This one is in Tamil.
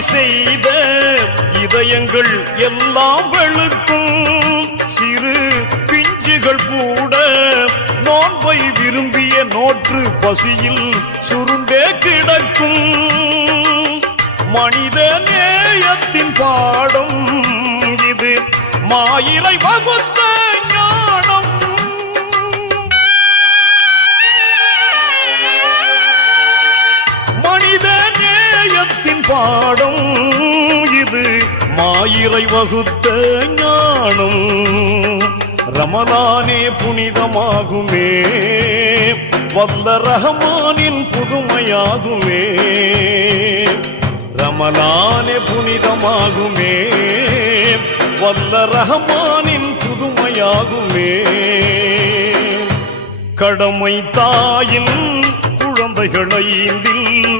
செய்த இதயங்கள் எல்லாம் வெளுக்கும். சிறு பிஞ்சுகள் கூட நோன்பை விரும்பிய நோற்று பசியில் சுருண்டே கிடக்கும். மனித நேயத்தின் பாடம் இது, மாயிலை வகுத்த ஞானம். மனித நேயத்தின் பாடம் இது, மாயிலை வகுத்த ஞானம். ரமலானே புனிதமாகுமே, வல்ல ரஹ்மானின் புதுமையாகுமே. ரமலானே புனிதமாகுமே, வல்ல ரஹ்மானின் புதுமையாகுமே. கடமை தாயின் குழந்தைகள் ஐந்தில்